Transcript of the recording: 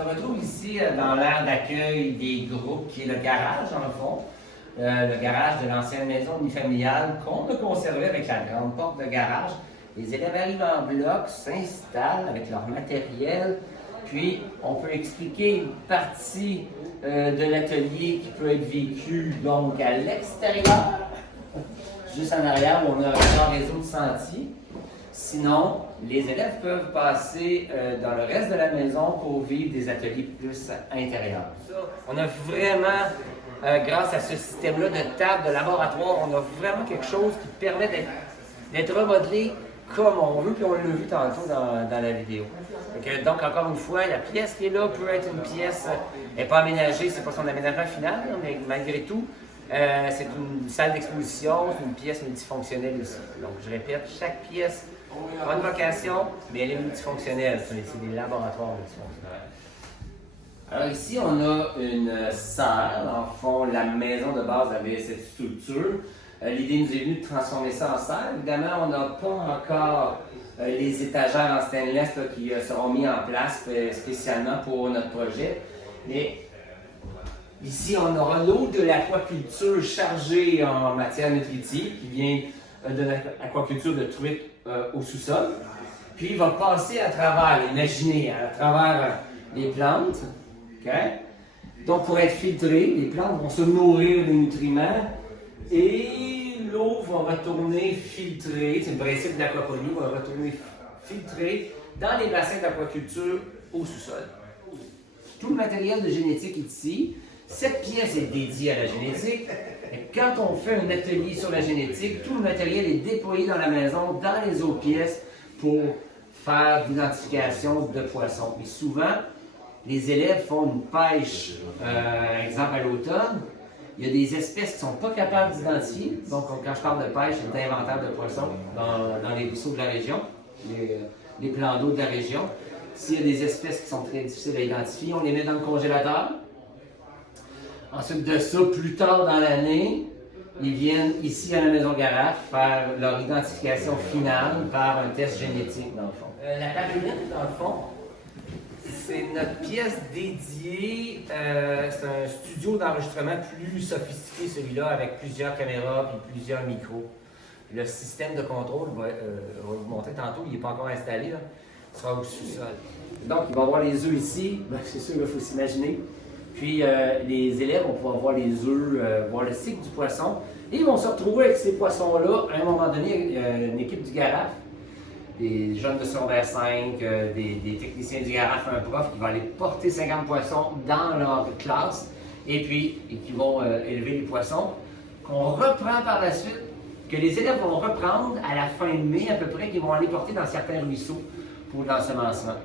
se retrouve ici dans l'aire d'accueil des groupes, qui est le garage, dans le fond. Le garage de l'ancienne maison unifamiliale qu'on a conservé avec la grande porte de garage. Les élèves arrivent en bloc, s'installent avec leur matériel, puis on peut expliquer une partie de l'atelier qui peut être vécue donc à l'extérieur, juste en arrière où on a un grand réseau de sentiers. Sinon, les élèves peuvent passer dans le reste de la maison pour vivre des ateliers plus intérieurs. On a vraiment, grâce à ce système-là de table, de laboratoire, on a vraiment quelque chose qui permet d'être remodelé comme on veut, puis on l'a vu tantôt dans la vidéo. Donc, encore une fois, la pièce qui est là peut être une pièce, elle n'est pas aménagée, c'est pas son aménagement final, mais malgré tout, c'est une salle d'exposition, c'est une pièce multifonctionnelle aussi. Donc, je répète, chaque pièce a une vocation, mais elle est multifonctionnelle. C'est des laboratoires multifonctionnels. Alors ici, on a une salle. En fond, la maison de base avait cette structure. L'idée nous est venue de transformer ça en salle. Évidemment, on n'a pas encore les étagères en stainless là, qui seront mis en place spécialement pour notre projet. Mais ici, on aura l'eau de l'aquaculture chargée en matière nutritive qui vient de l'aquaculture de truite au sous-sol. Puis, il va passer à travers, imaginez, à travers les plantes. Okay? Donc, pour être filtré, les plantes vont se nourrir des nutriments et l'eau va retourner filtrée, c'est le principe de l'aquaponie, va retourner filtrée dans les bassins d'aquaculture au sous-sol. Tout le matériel de génétique est ici. Cette pièce est dédiée à la génétique. Et quand on fait un atelier sur la génétique, tout le matériel est déployé dans la maison, dans les autres pièces, pour faire l'identification de poissons. Et souvent, les élèves font une pêche, exemple à l'automne. Il y a des espèces qui ne sont pas capables d'identifier. Donc, quand je parle de pêche, c'est d'inventaire de poissons dans les ruisseaux de la région, les plans d'eau de la région. S'il y a des espèces qui sont très difficiles à identifier, on les met dans le congélateur. Ensuite de ça, plus tard dans l'année, ils viennent ici à la Maison Garaf faire leur identification finale par un test génétique, dans le fond. La cabinette, dans le fond, c'est notre pièce dédiée. C'est un studio d'enregistrement plus sophistiqué, celui-là, avec plusieurs caméras et plusieurs micros. Le système de contrôle, on va vous montrer tantôt, il n'est pas encore installé, là. Il sera au sous-sol. Donc, il va y avoir les œufs ici, c'est sûr qu'il faut s'imaginer. Puis, les élèves vont pouvoir voir les œufs, voir le cycle du poisson. Et ils vont se retrouver avec ces poissons-là. À un moment donné, il y a une équipe du Garaf, des jeunes de secondaire 5, des techniciens du Garaf, un prof qui va aller porter 50 poissons dans leur classe et qui vont élever les poissons, qu'on reprend par la suite, que les élèves vont reprendre à la fin de mai à peu près, qu'ils vont aller porter dans certains ruisseaux pour l'ensemencement.